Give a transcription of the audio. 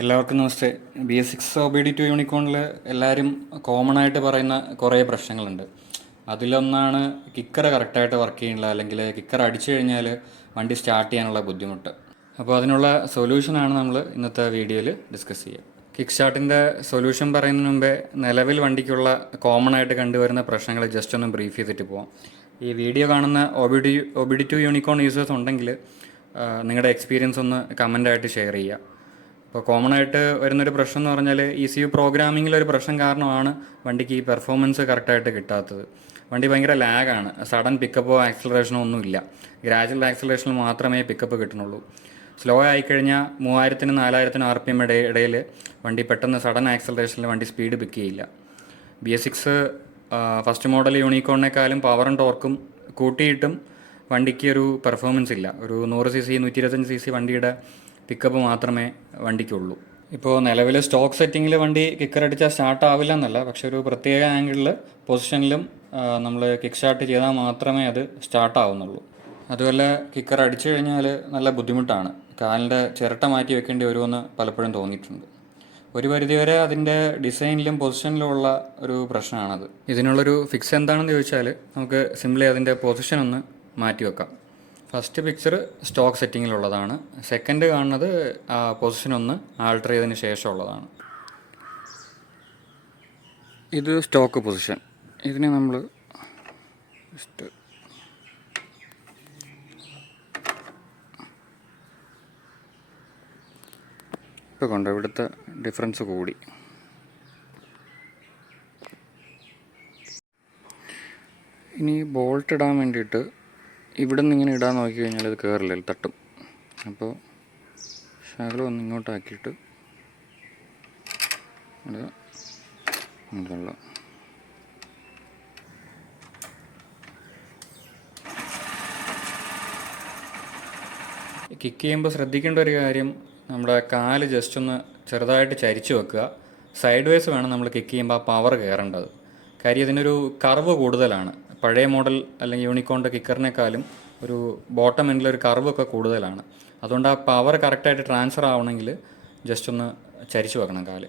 എല്ലാവർക്കും നമസ്തേ. BS6 OBD2 യൂണിക്കോണിൽ എല്ലാവരും common ആയിട്ട് പറയുന്ന കുറേ പ്രശ്നങ്ങളുണ്ട്. അതിലൊന്നാണ് കിക്കർ കറക്റ്റായിട്ട് വർക്ക് ചെയ്യുന്നില്ല, അല്ലെങ്കിൽ കിക്കർ അടിച്ചു കഴിഞ്ഞാൽ വണ്ടി സ്റ്റാർട്ട് ചെയ്യാനുള്ള ബുദ്ധിമുട്ട്. അപ്പോൾ അതിനുള്ള സൊല്യൂഷനാണ് നമ്മൾ ഇന്നത്തെ വീഡിയോയിൽ ഡിസ്കസ് ചെയ്യുക. കിക്ക് സ്റ്റാർട്ടിൻ്റെ സൊല്യൂഷൻ പറയുന്നതിന് മുമ്പേ നിലവിൽ വണ്ടിക്കുള്ള കോമൺ ആയിട്ട് കണ്ടുവരുന്ന പ്രശ്നങ്ങൾ ജസ്റ്റ് ഒന്ന് ബ്രീഫ് ചെയ്തിട്ട് പോകാം. ഈ വീഡിയോ കാണുന്ന OBD2 യൂണിക്കോൺ യൂസേഴ്സ് ഉണ്ടെങ്കിൽ നിങ്ങളുടെ എക്സ്പീരിയൻസ് ഒന്ന് കമൻ്റായിട്ട് ഷെയർ ചെയ്യുക. ഇപ്പോൾ കോമൺ ആയിട്ട് വരുന്നൊരു പ്രശ്നം എന്ന് പറഞ്ഞാൽ ECU പ്രോഗ്രാമിങ്ങിലൊരു പ്രശ്നം കാരണമാണ് വണ്ടിക്ക് ഈ പെർഫോമൻസ് കറക്റ്റായിട്ട് കിട്ടാത്തത്. വണ്ടി ഭയങ്കര ലാഗാണ്. സഡൻ പിക്കപ്പോ ആക്സിലറേഷനോ ഒന്നുമില്ല. ഗ്രാജുവൽ ആക്സിലറേഷനിൽ മാത്രമേ പിക്കപ്പ് കിട്ടുന്നുള്ളൂ. സ്ലോ ആയിക്കഴിഞ്ഞാൽ 3000-നും 4000-നും RPM ഇടയിൽ വണ്ടി പെട്ടെന്ന് സഡൻ ആക്സിലറേഷനിൽ വണ്ടി സ്പീഡ് പിക്ക് ചെയ്യില്ല. BS6 ഫസ്റ്റ് മോഡൽ യൂണിക്കോണിനേക്കാളും പവറും ടോർക്കും കൂട്ടിയിട്ടും വണ്ടിക്ക് ഒരു പെർഫോമൻസ് ഇല്ല. ഒരു 100cc 125cc വണ്ടിയുടെ പിക്കപ്പ് മാത്രമേ വണ്ടിക്കുള്ളൂ. ഇപ്പോൾ നിലവിൽ സ്റ്റോക്ക് സെറ്റിങ്ങിൽ വണ്ടി കിക്കർ അടിച്ചാൽ സ്റ്റാർട്ട് ആവില്ല എന്നല്ല, പക്ഷെ ഒരു പ്രത്യേക ആംഗിളിൽ പൊസിഷനിലും നമ്മൾ കിക്ക് സ്റ്റാർട്ട് ചെയ്താൽ മാത്രമേ അത് സ്റ്റാർട്ട് ആവുന്നുള്ളൂ. അതുപോലെ കിക്കർ അടിച്ചു കഴിഞ്ഞാൽ നല്ല ബുദ്ധിമുട്ടാണ്. കാലിൻ്റെ ചിരട്ട മാറ്റി വെക്കേണ്ടി വരുമെന്ന് പലപ്പോഴും തോന്നിയിട്ടുണ്ട്. ഒരു പരിധിവരെ അതിൻ്റെ ഡിസൈനിലും പൊസിഷനിലുമുള്ള ഒരു പ്രശ്നമാണത്. ഇതിനുള്ളൊരു ഫിക്സ് എന്താണെന്ന് ചോദിച്ചാൽ നമുക്ക് സിംപ്ലി അതിൻ്റെ പൊസിഷൻ ഒന്ന് മാറ്റി വെക്കാം. ഫസ്റ്റ് പിക്ചർ സ്റ്റോക്ക് സെറ്റിങ്ങിലുള്ളതാണ്. സെക്കൻഡ് കാണുന്നത് ആ പൊസിഷൻ ഒന്ന് ആൾട്ടർ ചെയ്തതിന് ശേഷമുള്ളതാണ്. ഇത് സ്റ്റോക്ക് പൊസിഷൻ. ഇതിനെ നമ്മൾ ജസ്റ്റ് ഇപ്പോൾ കൊണ്ട് ഇവിടുത്തെ ഡിഫറൻസ് കൂടി. ഇനി ബോൾട്ട് ഇടാൻ വേണ്ടിയിട്ട് ഇവിടെ നിന്ന് ഇങ്ങനെ ഇടാൻ നോക്കി കഴിഞ്ഞാൽ ഇത് കയറില്ല, തട്ടും. അപ്പോൾ ശകലം ഒന്ന് ഇങ്ങോട്ടാക്കിയിട്ട് ഇതുള്ള കിക്ക് ചെയ്യുമ്പോൾ ശ്രദ്ധിക്കേണ്ട ഒരു കാര്യം, നമ്മുടെ കാല് ജസ്റ്റ് ഒന്ന് ചെറുതായിട്ട് ചരിച്ചു വെക്കുക. സൈഡ് വേസ് വേണം നമ്മൾ കിക്ക് ചെയ്യുമ്പോൾ ആ പവർ കയറേണ്ടത്. കാര്യം ഇതിനൊരു കർവ് കൂടുതലാണ്. പഴയ മോഡൽ അല്ലെങ്കിൽ യൂണിക്കോണിൻ്റെ കിക്കറിനേക്കാളും ഒരു ബോട്ടം എൻഡിലൊരു കർവൊക്കെ കൂടുതലാണ്. അതുകൊണ്ട് ആ പവർ കറക്റ്റായിട്ട് ട്രാൻസ്ഫർ ആവണമെങ്കിൽ ജസ്റ്റ് ഒന്ന് ചരിച്ചു വെക്കണം കാല്.